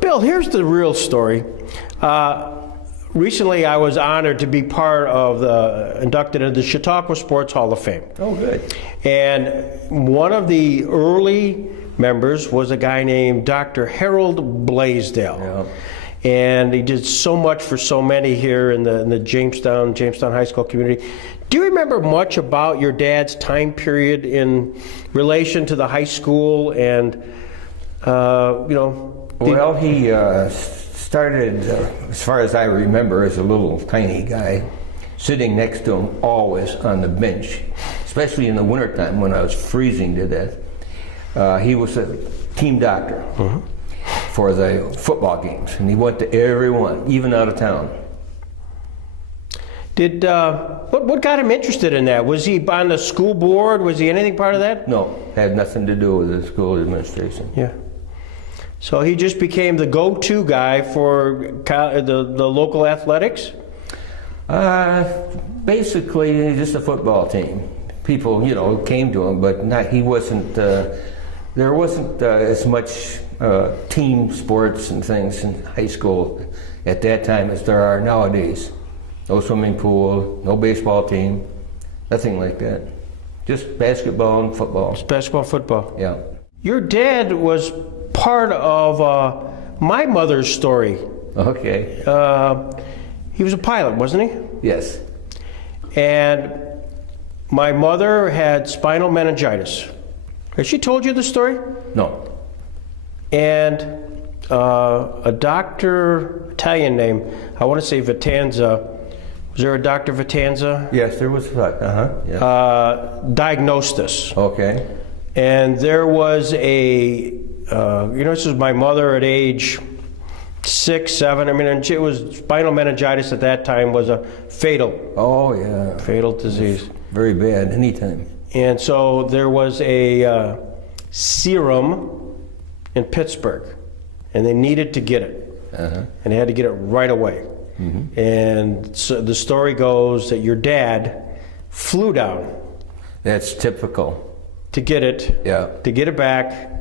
Bill, here's the real story. Recently, I was honored to be inducted into the Chautauqua Sports Hall of Fame. Oh, good. And one of the early members was a guy named Dr. Harold Blaisdell. Yeah. And he did so much for so many here in the Jamestown High School community. Do you remember much about your dad's time period in relation to the high school and, Well, he started, as far as I remember, as a little tiny guy, sitting next to him always on the bench, especially in the wintertime when I was freezing to death. He was a team doctor for the football games, and he went to every one, even out of town. What got him interested in that? Was he on the school board? Was he anything part of that? No, had nothing to do with the school administration. Yeah. So he just became the go-to guy for the local athletics? Basically, just a football team. People, came to him, but he wasn't, there wasn't as much team sports and things in high school at that time as there are nowadays. No swimming pool, no baseball team, nothing like that. Just basketball and football. Just basketball, football. Yeah. Your dad was part of my mother's story. Okay. He was a pilot, wasn't he? Yes. And my mother had spinal meningitis. Has she told you the story? No. And a doctor, Italian name, I want to say Vitanza. Was there a Dr. Vitanza? Yes, there was. Yeah. Diagnosed this. Okay. And there was this was my mother at age 6, 7. I mean, and it was spinal meningitis at that time was a fatal. Oh, yeah. Fatal disease. Very bad anytime. And so there was a serum in Pittsburgh, and they needed to get it. And they had to get it right away. And so the story goes that your dad flew down. That's typical. To get it. Yeah. To get it back.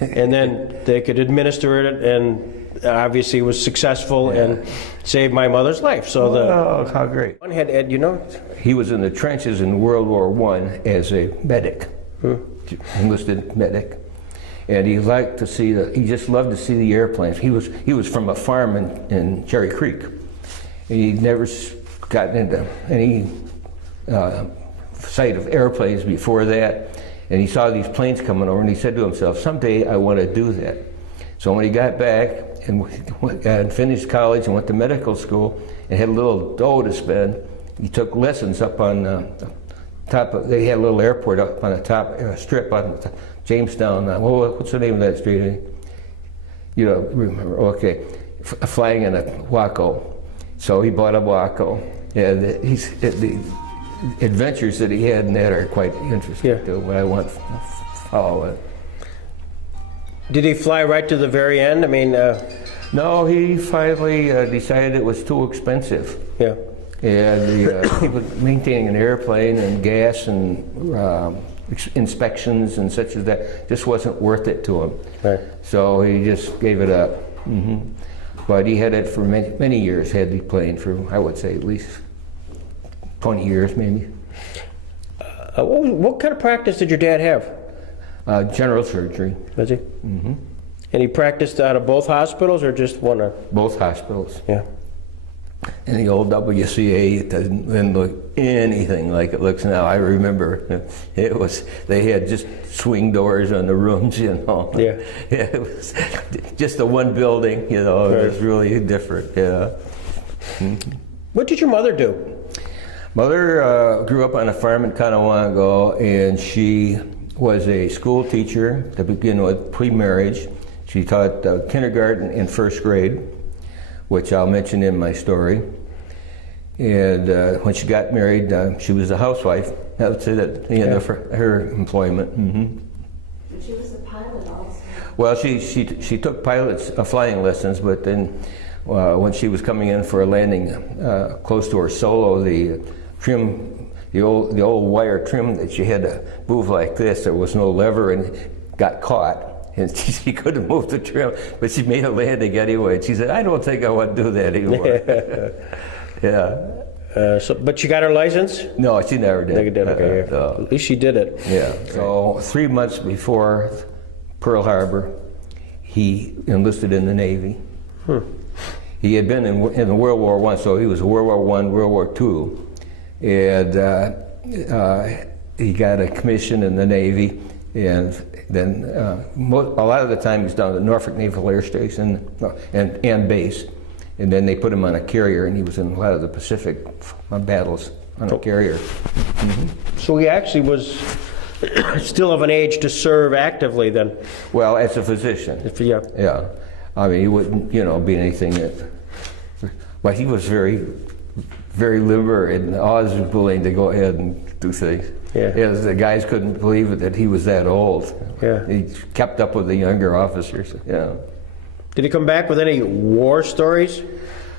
And then they could administer it, and obviously was successful and saved my mother's life. So how great. One had, He was in the trenches in World War I as a medic, enlisted medic. And he liked to see he just loved to see the airplanes. He was from a farm in Cherry Creek. He'd never gotten into any sight of airplanes before that. And he saw these planes coming over, and he said to himself, someday I want to do that. So when he got back and finished college and went to medical school and had a little dough to spend, he took lessons up on the top of, they had a little airport up on the top, strip on Jamestown. What's the name of that street? You don't remember, okay. Flying in a Waco. So he bought a Waco. And the adventures that he had in that are quite interesting too, but I want to follow it. Did he fly right to the very end? I mean, no, he finally decided it was too expensive. Yeah. And he was maintaining an airplane and gas and inspections and such as that just wasn't worth it to him. Right. So he just gave it up. But he had it for many years, had the plane for, I would say, at least 20 years, maybe. What kind of practice did your dad have? General surgery. Was he? And he practiced out of both hospitals or just one? Both hospitals. Yeah. And the old WCA, it didn't look anything like it looks now. I remember they had just swing doors on the rooms, Yeah. It was just the one building, It was really different, yeah. What did your mother do? Mother grew up on a farm in Chautauqua, and she was a school teacher to begin with, pre-marriage. She taught kindergarten and first grade, which I'll mention in my story. And when she got married, she was a housewife. That was at the end of her employment. But she was a pilot also. Well, she took flying lessons, but then when she was coming in for a landing close to her solo, the old wire trim that she had to move like this, there was no lever and got caught. And she couldn't move the trim, but she made a landing anyway. And she said, I don't think I want to do that anymore. Yeah. But she got her license? No, she never did. Never did, okay. So, At least she did it. yeah. So 3 months before Pearl Harbor, he enlisted in the Navy. He had been in World War I, so he was World War I, World War II. And he got a commission in the Navy, and then a lot of the time he was down at Norfolk Naval Air Station and base. And then they put him on a carrier, and he was in a lot of the Pacific battles on a carrier. So he actually was still of an age to serve actively then? Well, as a physician. Yeah. Yeah. I mean, he wouldn't, be anything that... But he was very, very limber and always willing to go ahead and do things. Yeah. The guys couldn't believe it that he was that old. Yeah. He kept up with the younger officers. Yeah. Did he come back with any war stories?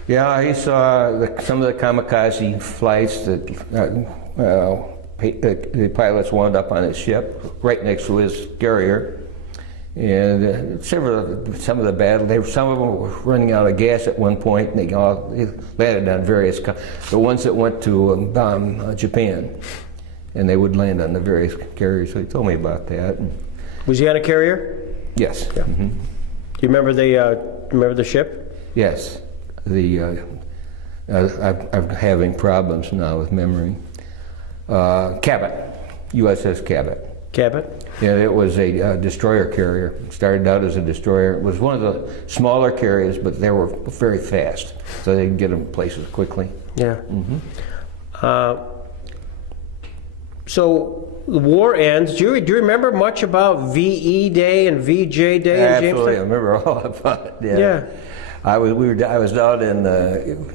Yeah, he saw some of the kamikaze flights that the pilots wound up on his ship, right next to his carrier. And some of the battles, some of them were running out of gas at one point, and they landed on various, the ones that went to bomb Japan, and they would land on the various carriers. So he told me about that. Was he on a carrier? Yes. Yeah. Do you remember the ship? Yes. I'm having problems now with memory. Cabot, USS Cabot. Cabot? Yeah, it was a destroyer carrier. It started out as a destroyer. It was one of the smaller carriers, but they were very fast, so they could get them places quickly. Yeah. So the war ends. Do you remember much about VE Day and VJ Day in Jamestown? Absolutely, I remember all about it. Yeah. Yeah. I was down in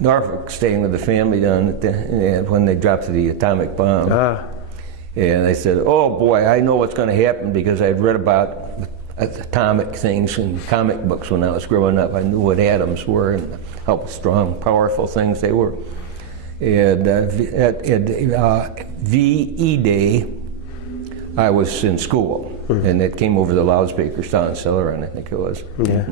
Norfolk, staying with the family down and when they dropped the atomic bomb. And I said, "Oh boy, I know what's going to happen," because I'd read about atomic things in comic books when I was growing up. I knew what atoms were and how strong, powerful things they were. And at VE Day, I was in school, and it came over the loudspeaker, Sound Celeron, I think it was. Yeah.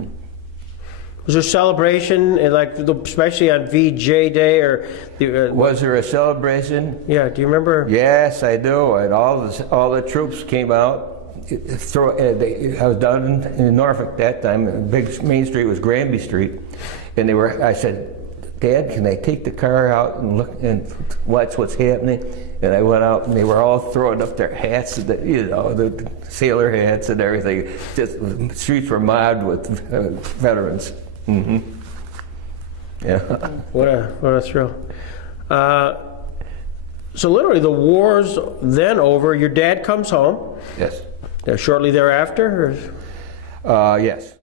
Was there a celebration, especially on VJ Day, or was there a celebration? Yeah. Do you remember? Yes, I do. And all the troops came out. I was down in Norfolk that time. The big main street was Granby Street, and I said, "Dad, can I take the car out and look and watch what's happening?" And I went out, and they were all throwing up their hats, the sailor hats and everything. Just the streets were mobbed with veterans. Yeah. What a thrill. So literally, the war's then over. Your dad comes home. Yes. Shortly thereafter. Or? Yes.